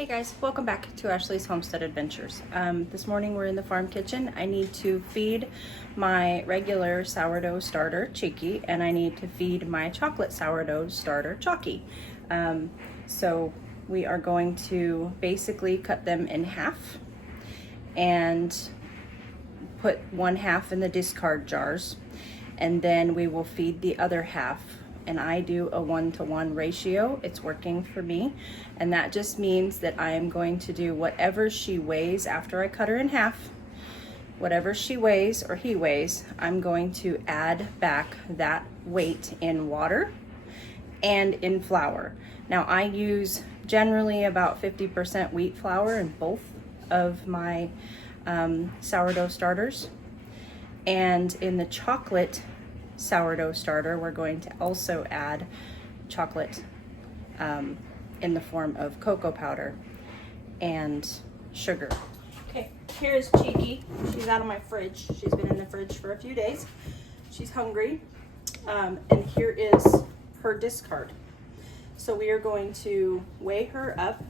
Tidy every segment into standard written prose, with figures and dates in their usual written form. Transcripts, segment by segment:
Hey guys, welcome back to Ashley's Homestead Adventures. This morning we're in the farm kitchen. I need to feed my regular sourdough starter, Cheeky, and I need to feed my chocolate sourdough starter, Chalky. So we are going to basically cut them in half and put one half in the discard jars, and then we will feed the other half. And I do a 1-to-1 ratio. It's working for me. And that just means that I am going to do whatever she weighs after I cut her in half. Whatever she weighs or he weighs, I'm going to add back that weight in water and in flour. Now I use generally about 50% wheat flour in both of my sourdough starters. And in the chocolate sourdough starter, we're going to also add chocolate in the form of cocoa powder and sugar. Okay, here's Cheeky. She's out of my fridge. She's been in the fridge for a few days. She's hungry. And here is her discard. So we are going to weigh her up,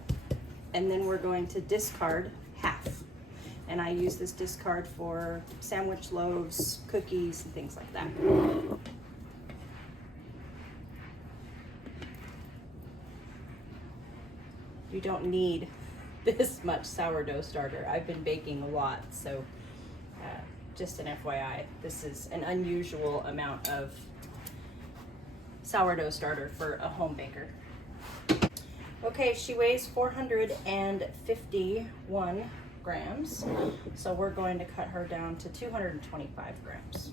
and then we're going to discard half. And I use this discard for sandwich loaves, cookies, and things like that. You don't need this much sourdough starter. I've been baking a lot, so just an FYI, this is an unusual amount of sourdough starter for a home baker. Okay, she weighs 451 grams, so we're going to cut her down to 225 grams.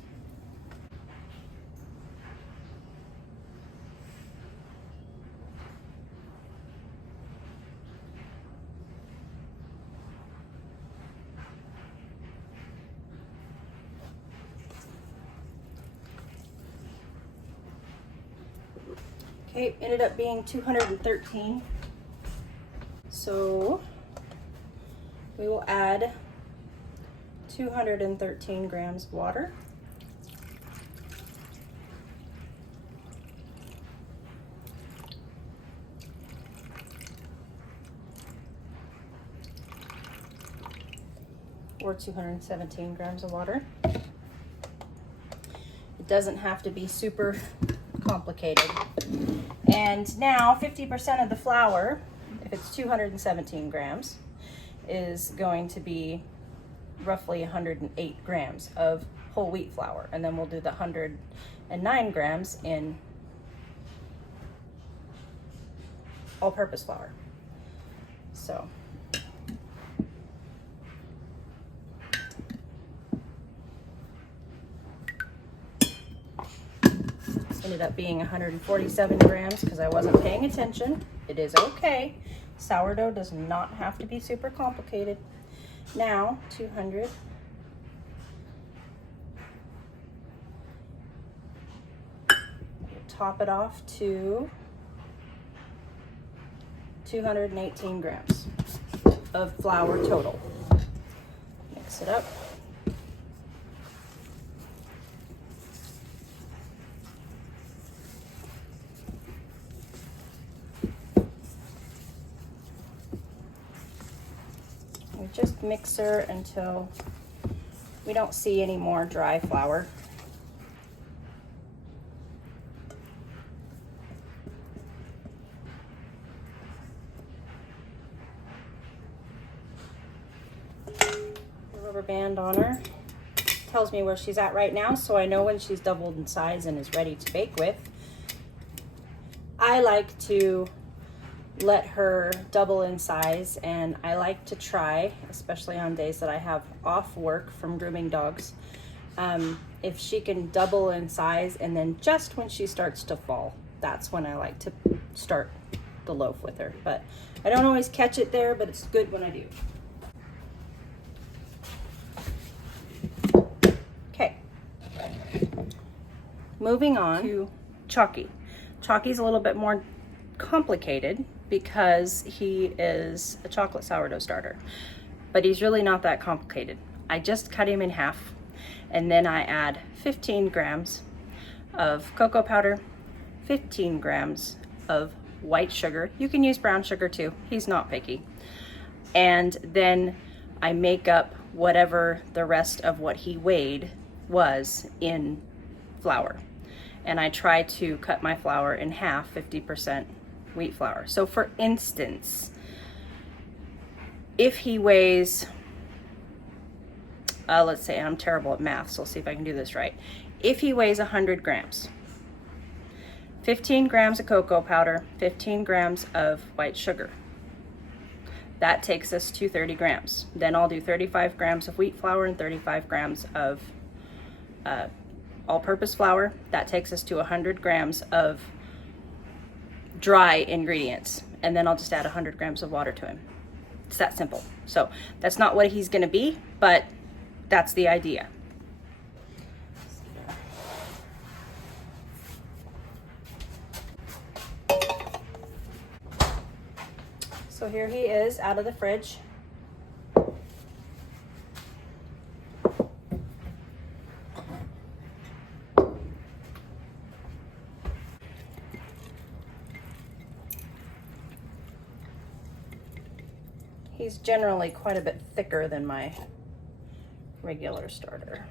Okay, ended up being 213. So we will add 213 grams of water. Or 217 grams of water. It doesn't have to be super complicated. And now 50% of the flour, if it's 217 grams, is going to be roughly 108 grams of whole wheat flour. And then we'll do the 109 grams in all-purpose flour. So ended up being 147 grams because I wasn't paying attention. It is okay. Sourdough does not have to be super complicated. Now 200. Top it off to 218 grams of flour total. Mix it up. Just mix her until we don't see any more dry flour. The rubber band on her tells me where she's at right now, so I know when she's doubled in size and is ready to bake with. I like to let her double in size, and I like to try, especially on days that I have off work from grooming dogs, if she can double in size, and then just when she starts to fall, that's when I like to start the loaf with her. But I don't always catch it there, but it's good when I do. Okay, moving on to Chalky. Chalky's a little bit more complicated because he is a chocolate sourdough starter, but he's really not that complicated. I just cut him in half, and then I add 15 grams of cocoa powder, 15 grams of white sugar. You can use brown sugar too. He's not picky. And then I make up whatever the rest of what he weighed was in flour. And I try to cut my flour in half, 50% wheat flour. So for instance, if he weighs, let's say, I'm terrible at math, so I'll see if I can do this right. If he weighs 100 grams, 15 grams of cocoa powder, 15 grams of white sugar. That takes us to 30 grams. Then I'll do 35 grams of wheat flour and 35 grams of all-purpose flour. That takes us to 100 grams of dry ingredients. And then I'll just add 100 grams of water to him. It's that simple. So that's not what he's gonna be, but that's the idea. So here he is out of the fridge. He's generally quite a bit thicker than my regular starter.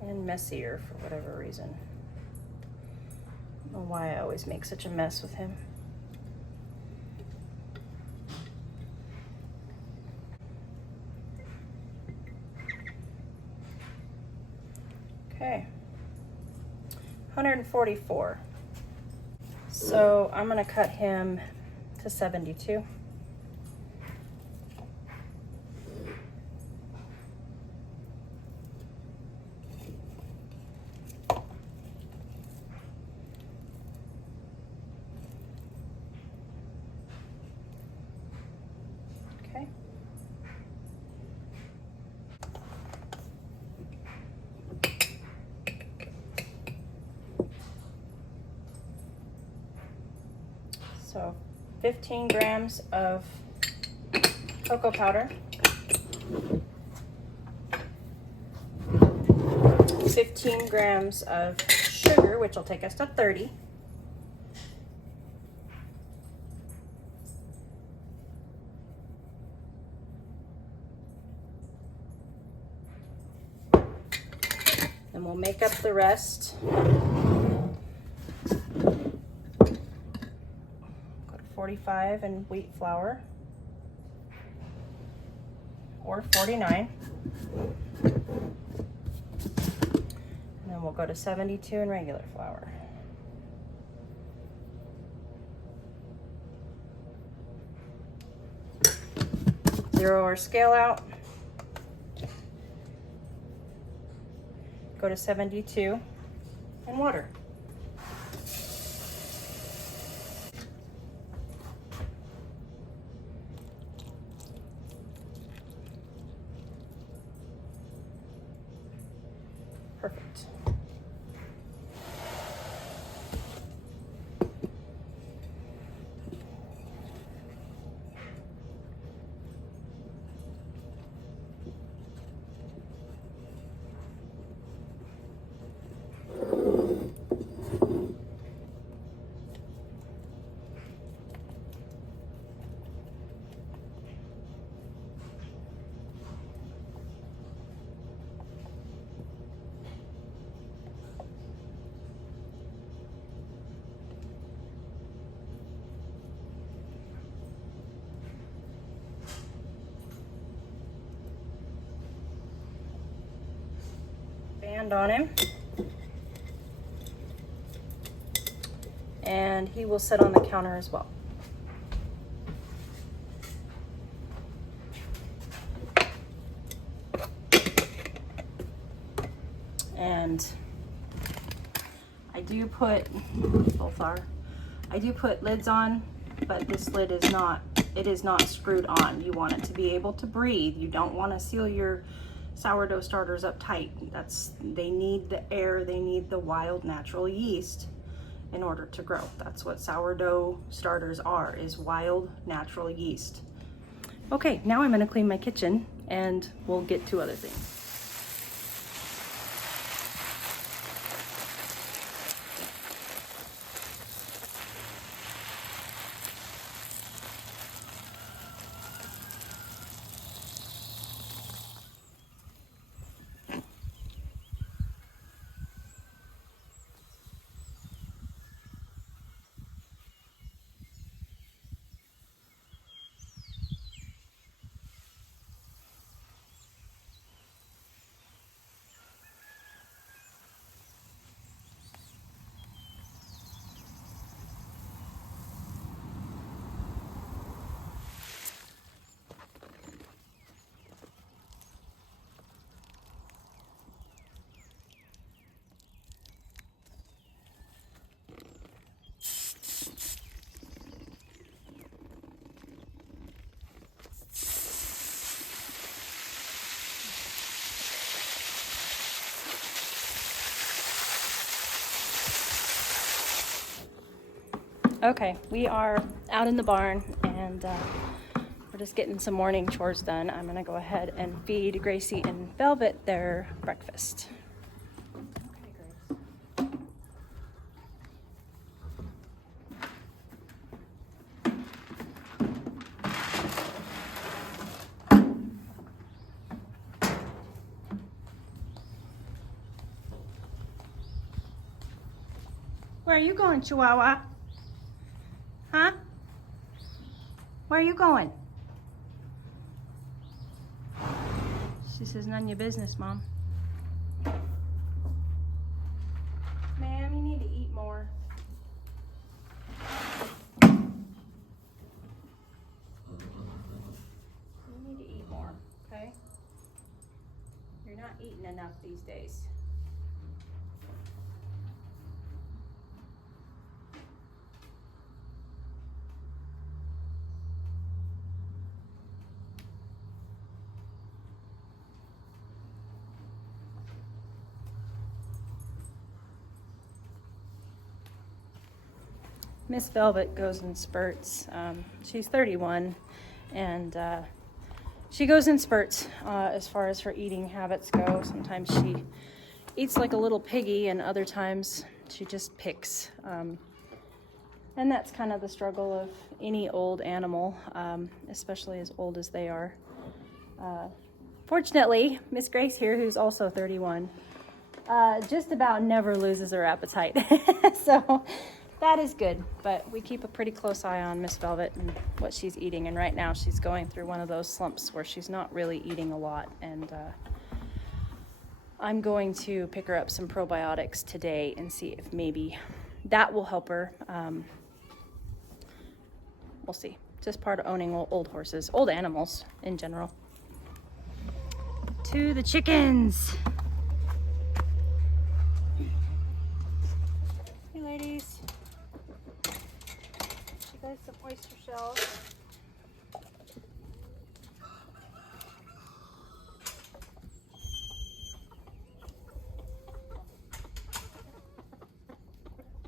And messier for whatever reason. I don't know why I always make such a mess with him. Okay, 144. So I'm gonna cut him to 72. Okay. So 15 grams of cocoa powder, 15 grams of sugar, which will take us to 30. And we'll make up the rest. 45 in wheat flour, or 49. And then we'll go to 72 in regular flour. Zero our scale out. Go to 72 and water. Perfect. Band on him, and he will sit on the counter as well. And I do put, both are, I do put lids on, but this lid is not, it is not screwed on. You want it to be able to breathe. You don't want to seal your sourdough starters up tight. They need the air, they need the wild natural yeast in order to grow. That's what sourdough starters are, is wild natural yeast. Okay, now I'm gonna clean my kitchen and we'll get to other things. Okay, we are out in the barn and we're just getting some morning chores done. I'm gonna go ahead and feed Gracie and Velvet their breakfast. Where are you going, Chihuahua? Huh? Where are you going? She says, none of your business, Mom. Ma'am, you need to eat more. You need to eat more, okay? You're not eating enough these days. Miss Velvet goes in spurts. She's 31 and she goes in spurts as far as her eating habits go. Sometimes she eats like a little piggy and other times she just picks. And that's kind of the struggle of any old animal, especially as old as they are. Fortunately, Miss Grace here, who's also 31, just about never loses her appetite. So that is good, but we keep a pretty close eye on Miss Velvet and what she's eating. And right now she's going through one of those slumps where she's not really eating a lot. And I'm going to pick her up some probiotics today and see if maybe that will help her. We'll see. Just part of owning old horses, old animals in general. To the chickens. Hey ladies. You guys some oyster shells.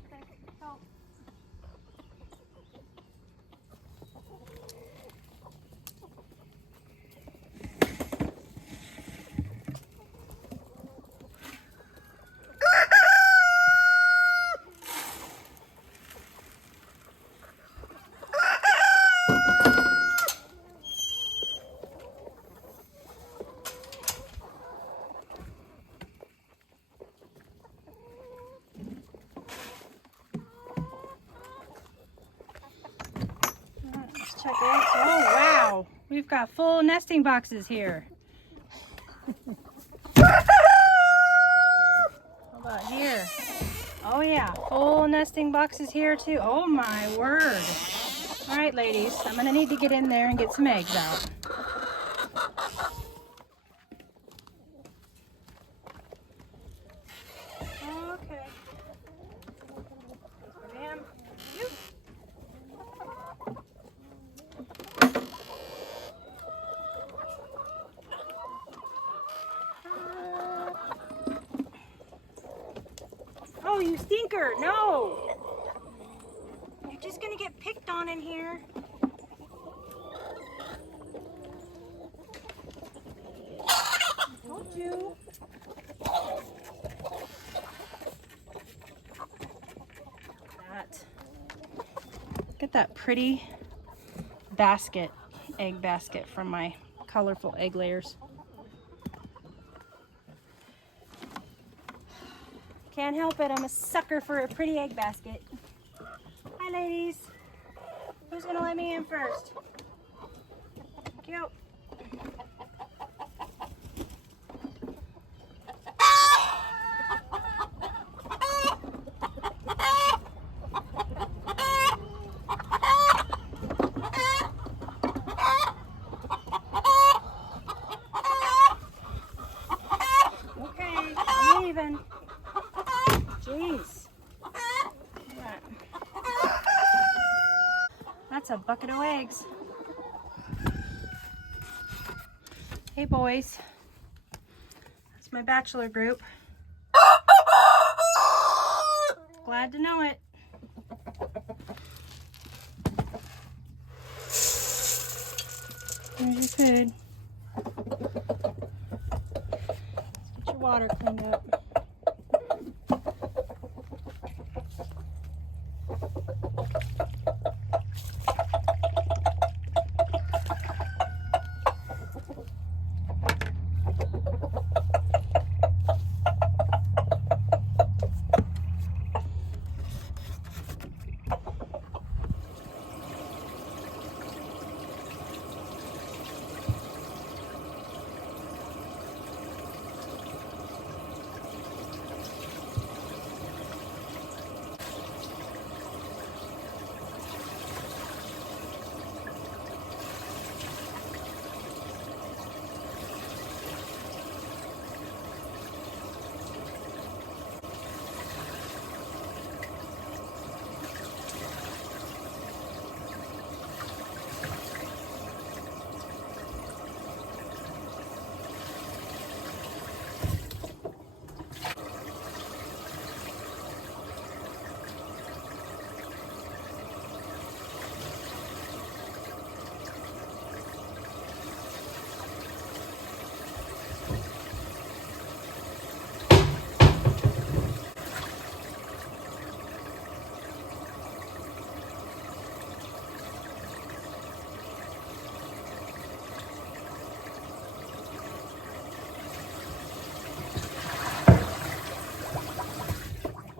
Okay, help. Check it out. Oh wow, we've got full nesting boxes here. How about here? Oh yeah, full nesting boxes here too. Oh my word. All right ladies, I'm gonna need to get in there and get some eggs out. Okay. Ma'am. Oh, you stinker! No! You're just gonna get picked on in here. Told you. Look at that pretty basket, egg basket from my colorful egg layers. Can't help it, I'm a sucker for a pretty egg basket. Hi ladies. Who's gonna let me in first? Thank you. Okay, I'm leaving. Jeez. Right. That's a bucket of eggs. Hey boys. That's my bachelor group. Glad to know it. There's your food. Let's get your water cleaned up.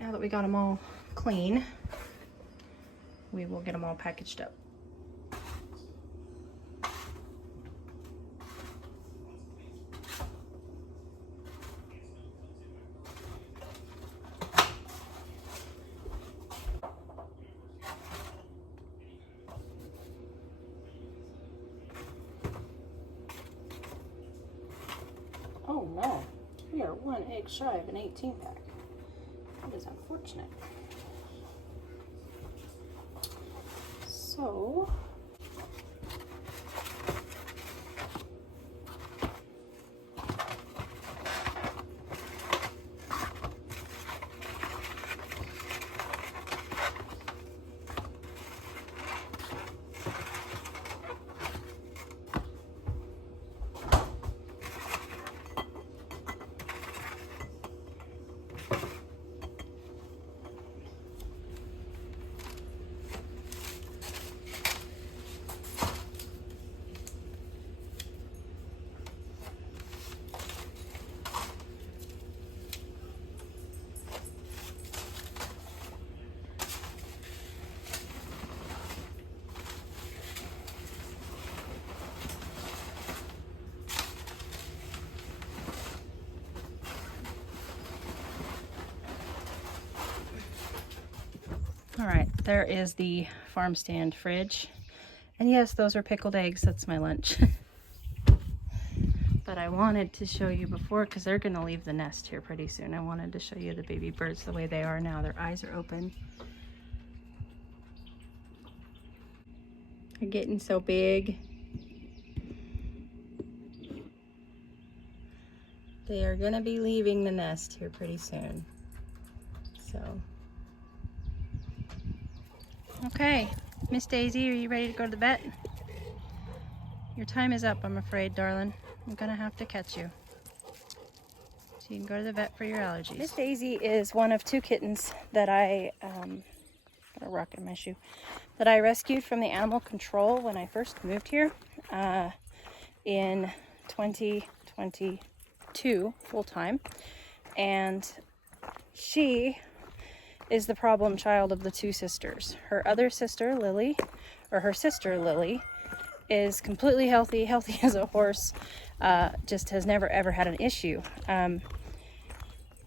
Now that we got them all clean, we will get them all packaged up. Oh no, we are 1 egg shy of an 18 pack. That is unfortunate. So, all right, there is the farm stand fridge. And yes, those are pickled eggs. That's my lunch. But I wanted to show you before, because they're going to leave the nest here pretty soon. I wanted to show you the baby birds the way they are now. Their eyes are open. They're getting so big. They are going to be leaving the nest here pretty soon. So, okay, Miss Daisy, are you ready to go to the vet? Your time is up, I'm afraid, darling. I'm gonna have to catch you. So you can go to the vet for your allergies. Miss Daisy is one of 2 kittens that I, got a rock in my shoe, that I rescued from the animal control when I first moved here in 2022 full-time. And she is the problem child of the 2 sisters. Her other sister, Lily, or her sister, Lily, is completely healthy as a horse, just has never ever had an issue.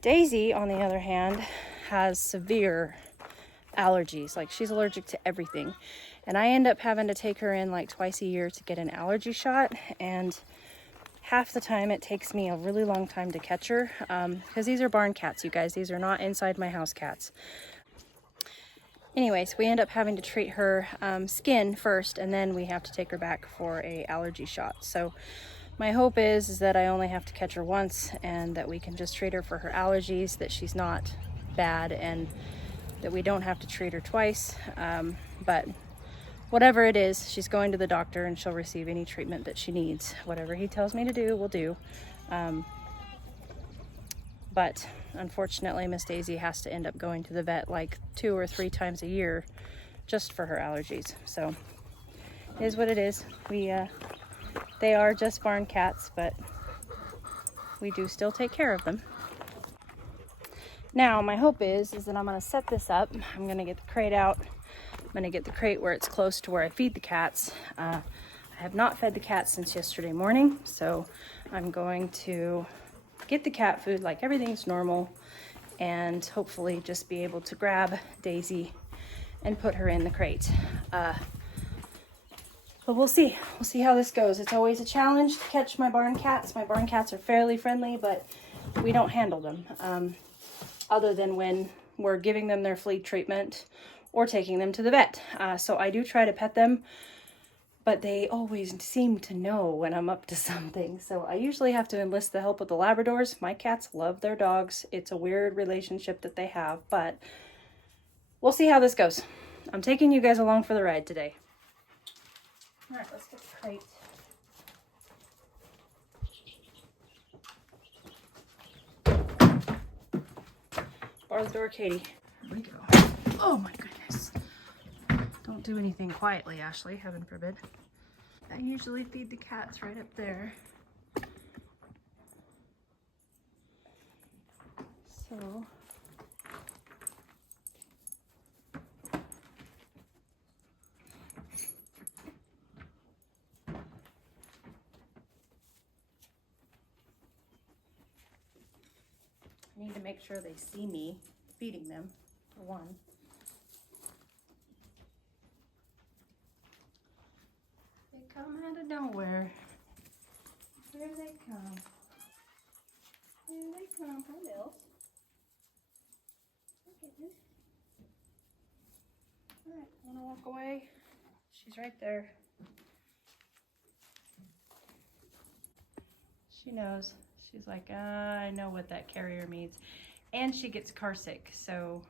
Daisy, on the other hand, has severe allergies. Like, she's allergic to everything. And I end up having to take her in like twice a year to get an allergy shot, and half the time it takes me a really long time to catch her, because these are barn cats, you guys. These are not inside my house cats. Anyways, we end up having to treat her skin first, and then we have to take her back for a allergy shot. So my hope is that I only have to catch her once, and that we can just treat her for her allergies, that she's not bad, and that we don't have to treat her twice. But whatever it is, she's going to the doctor and she'll receive any treatment that she needs. Whatever he tells me to do, we'll do. But unfortunately, Miss Daisy has to end up going to the vet like 2 or 3 times a year just for her allergies. So it is what it is. They are just barn cats, but we do still take care of them. Now, my hope is that I'm going to set this up. I'm going to get the crate out. I'm going to get the crate where it's close to where I feed the cats. I have not fed the cats since yesterday morning, so I'm going to get the cat food like everything's normal and hopefully just be able to grab Daisy and put her in the crate. But we'll see. We'll see how this goes. It's always a challenge to catch my barn cats. My barn cats are fairly friendly, but we don't handle them. Other than when we're giving them their flea treatment or taking them to the vet. So I do try to pet them, but they always seem to know when I'm up to something. So I usually have to enlist the help of the Labradors. My cats love their dogs. It's a weird relationship that they have, but we'll see how this goes. I'm taking you guys along for the ride today. All right, let's get the crate. Bar the door, Katie. Here we go. Oh my goodness. Don't do anything quietly, Ashley, heaven forbid. I usually feed the cats right up there. So I need to make sure they see me feeding them, for one. They come out of nowhere. Here they come. Here they come. Hi, Nils. Look at this. Alright, I'm gonna walk away. She's right there. She knows. She's like, I know what that carrier means. And she gets car sick, so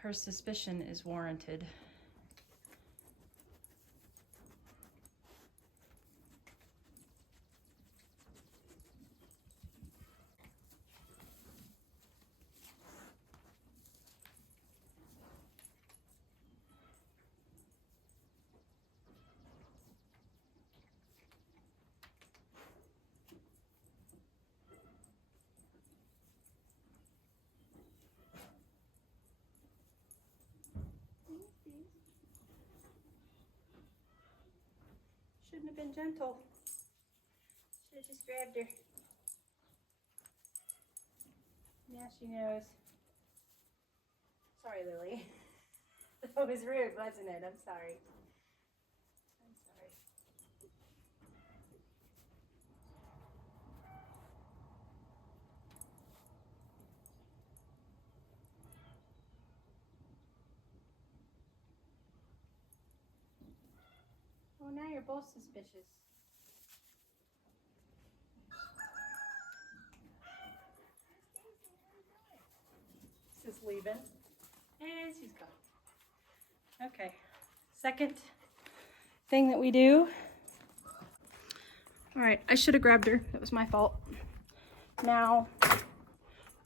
her suspicion is warranted. Shouldn't have been gentle. Should have just grabbed her. Now she knows. Sorry, Lily. That was rude, wasn't it? I'm sorry. I'm sorry. Oh, now you're both suspicious. This is leaving. And she's gone. Okay. Second thing that we do. All right, I should have grabbed her. That was my fault. Now,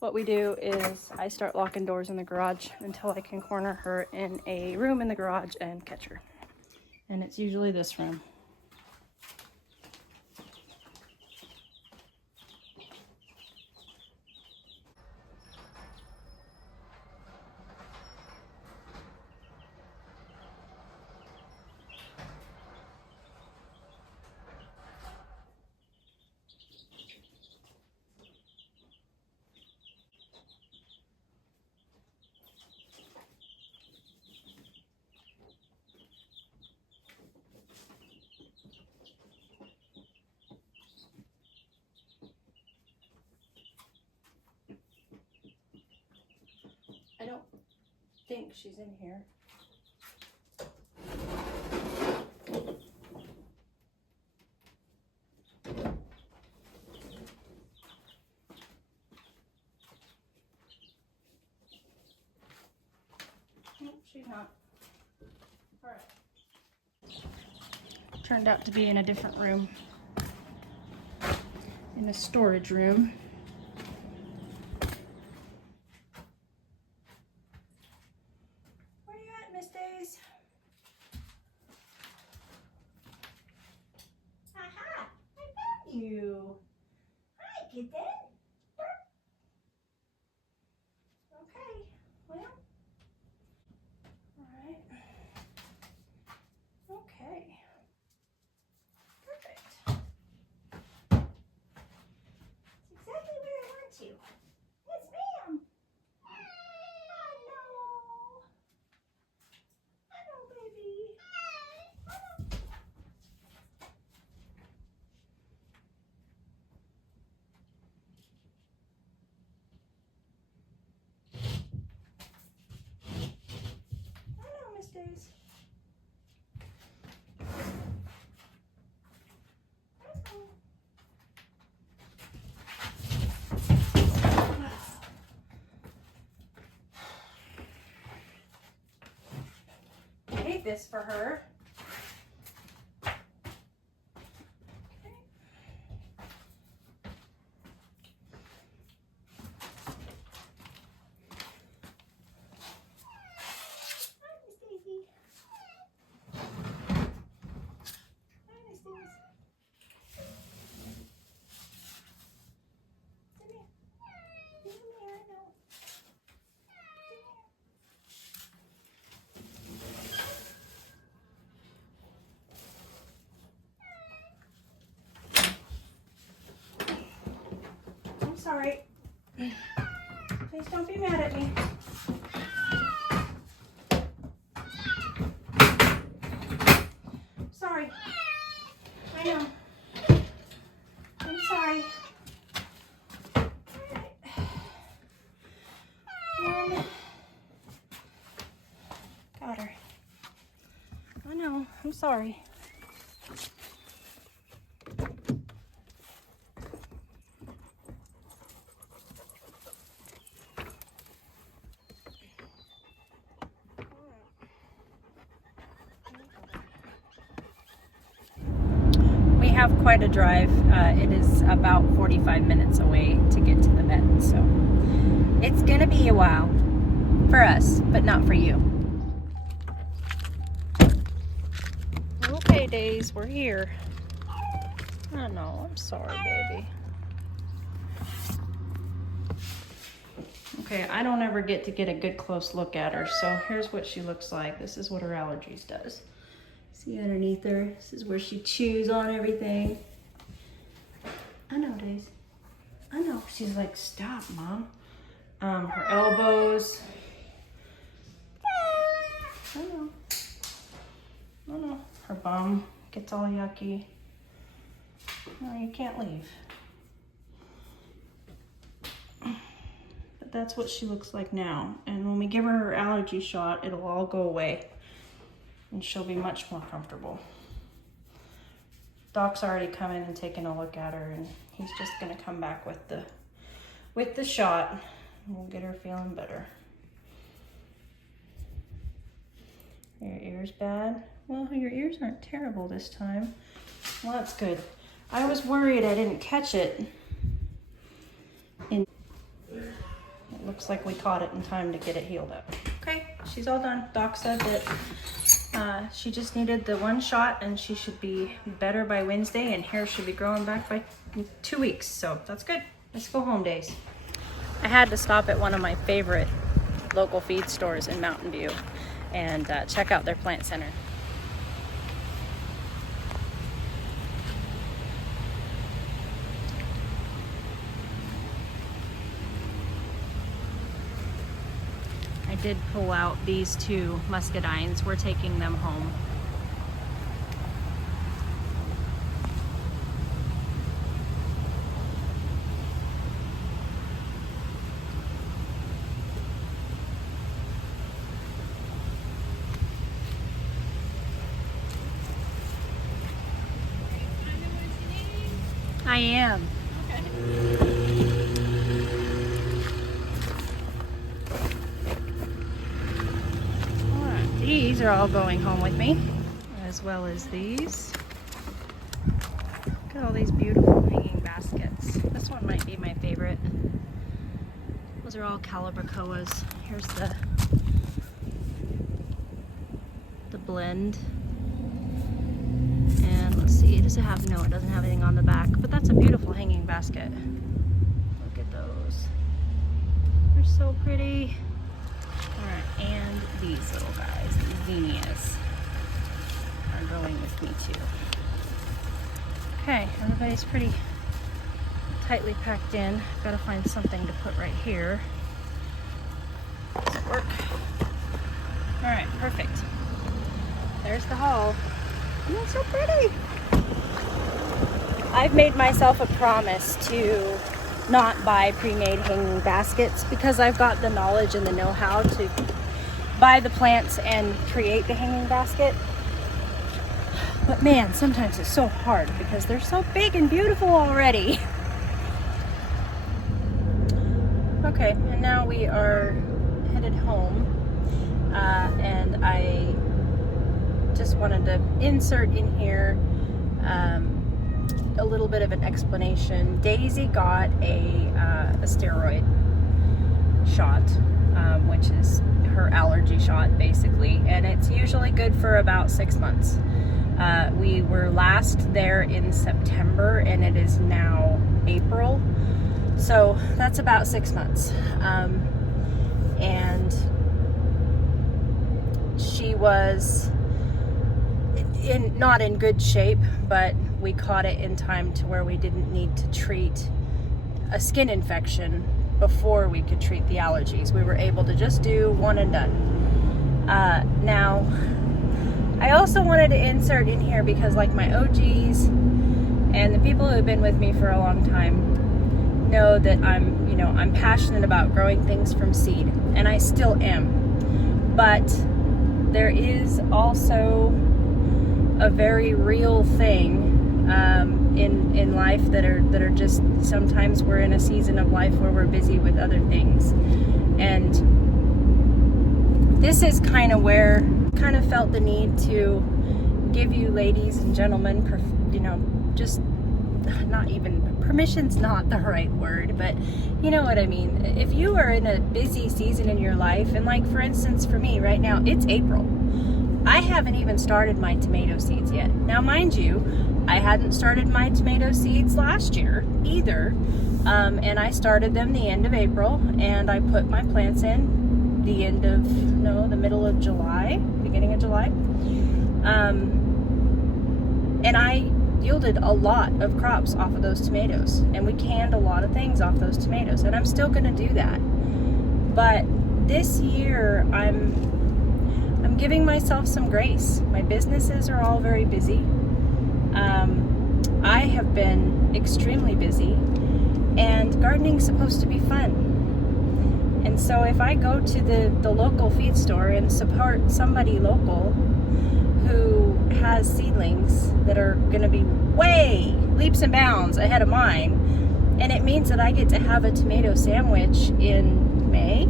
what we do is I start locking doors in the garage until I can corner her in a room in the garage and catch her. And it's usually this room. I don't think she's in here. Nope, she's not. All right. Turned out to be in a different room, in a storage room. Where you at, Miss Days? Aha! I found you. Hi, kitten. Okay. Well. All right. Okay. Perfect. It's exactly where I want you. Yes, ma'am. Hello, baby. Hello. Hello, Miss Days. Hello. I made this for her. Hi, Miss Daisy. Hi, Miss Daisy. Come here. Come here, I know. I'm sorry. Please don't be mad at me. Sorry. I know. I'm sorry. One. Got her. I know. I'm sorry. We have quite a drive. It is about 45 minutes away to get to the vet, so it's gonna be a while for us, but not for you. Okay, Days, we're here. I know, I'm sorry, baby. Okay, I don't ever get to get a good close look at her, so here's what she looks like. This is what her allergies does. See underneath her? This is where she chews on everything. I know, Days. I know. She's like, stop, Mom. Her elbows. I know. I know. Her bum gets all yucky. No, you can't leave. But that's what she looks like now. And when we give her her allergy shot, it'll all go away. And she'll be much more comfortable. Doc's already come in and taken a look at her, and he's just gonna come back with the shot, and we'll get her feeling better. Your ears bad? Well, your ears aren't terrible this time. Well, that's good. I was worried I didn't catch it. It looks like we caught it in time to get it healed up. Okay, she's all done. Doc said that she just needed the one shot and she should be better by Wednesday, and hair should be growing back by 2 weeks. So that's good. Let's go home, Days. I had to stop at one of my favorite local feed stores in Mountain View and check out their plant center. I did pull out these 2 muscadines. We're taking them home. I am. these are all going home with me, as well as these. Look at all these beautiful hanging baskets. This one might be my favorite. Those are all calibrachoas. Here's the blend. And let's see, does it have, no, it doesn't have anything on the back, but that's a beautiful hanging basket. Look at those. They're so pretty. Alright, and these little guys, these zinnias, are going with me too. Okay, everybody's pretty tightly packed in. Gotta find something to put right here. Does it work? Alright, perfect. There's the haul. Isn't that so pretty? I've made myself a promise to not buy pre-made hanging baskets because I've got the knowledge and the know-how to buy the plants and create the hanging basket. But man, sometimes it's so hard because they're so big and beautiful already. Okay, and now we are headed home, and I just wanted to insert in here a little bit of an explanation. Daisy got a steroid shot, which is her allergy shot basically, and it's usually good for about 6 months. We were last there in September and it is now April, so that's about 6 months. And she was not in good shape, but we caught it in time to where we didn't need to treat a skin infection before we could treat the allergies. We were able to just do one and done. Now, I also wanted to insert in here because like my OGs and the people who have been with me for a long time know that I'm passionate about growing things from seed, and I still am. But there is also a very real thing in life that are just, sometimes we're in a season of life where we're busy with other things, and this is kind of where kind of felt the need to give you ladies and gentlemen, just not even, permission's not the right word, but you know what I mean. If you are in a busy season in your life, and like for instance for me right now, it's April. I haven't even started my tomato seeds yet. Now mind you, I hadn't started my tomato seeds last year either, and I started them the end of April, and I put my plants in the middle of July, beginning of July, and I yielded a lot of crops off of those tomatoes, and we canned a lot of things off those tomatoes, and I'm still going to do that. But this year I'm giving myself some grace. My businesses are all very busy. I have been extremely busy, and gardening's supposed to be fun. And so if I go to the local feed store and support somebody local who has seedlings that are going to be way leaps and bounds ahead of mine, and it means that I get to have a tomato sandwich in May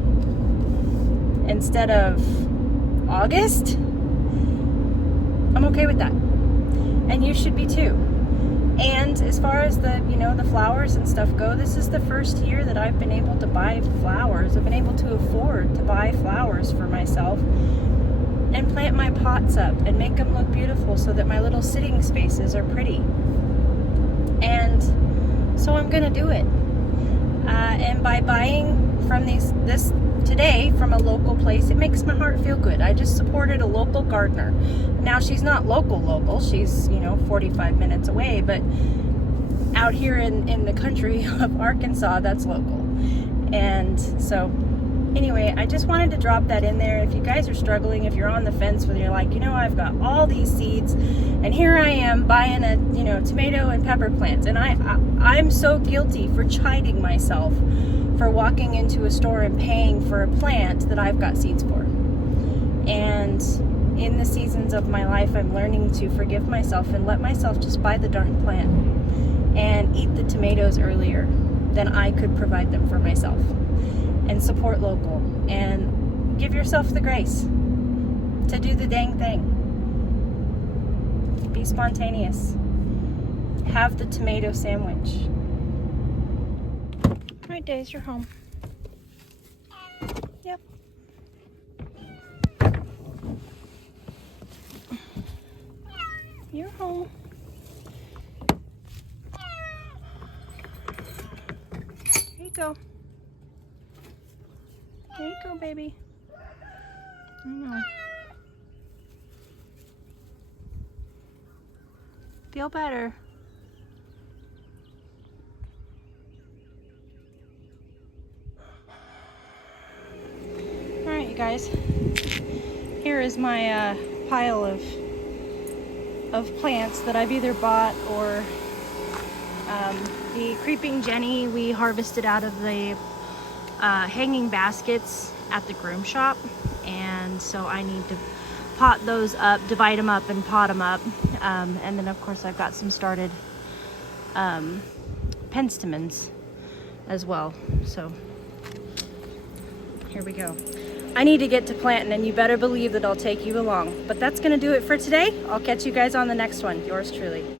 instead of August, I'm okay with that, and you should be too. And as far as the flowers and stuff go, this is the first year that I've been able to buy flowers. I've been able to afford to buy flowers for myself and plant my pots up and make them look beautiful so that my little sitting spaces are pretty. And so I'm gonna do it. And by buying from this today from a local place, it makes my heart feel good. I just supported a local gardener. Now she's not local, she's 45 minutes away, but out here in the country of Arkansas, that's local. And so anyway, I just wanted to drop that in there. If you guys are struggling, if you're on the fence where you're like, I've got all these seeds and here I am buying a tomato and pepper plants, and I'm so guilty for chiding myself for walking into a store and paying for a plant that I've got seeds for. And in the seasons of my life, I'm learning to forgive myself and let myself just buy the darn plant and eat the tomatoes earlier than I could provide them for myself, and support local and give yourself the grace. to do the dang thing. Be spontaneous. Have the tomato sandwich. All right, Days, you're home. Yep. You're home. Here you go. There you go, baby. I know. Feel better. All right, you guys. Here is my pile of plants that I've either bought or the creeping Jenny we harvested out of the hanging baskets at the groom shop, and so I need to pot those up, divide them up and pot them up, and then of course I've got some started penstemons as well. So here we go. I need to get to planting, and you better believe that I'll take you along. But that's gonna do it for today. I'll catch you guys on the next one. Yours truly.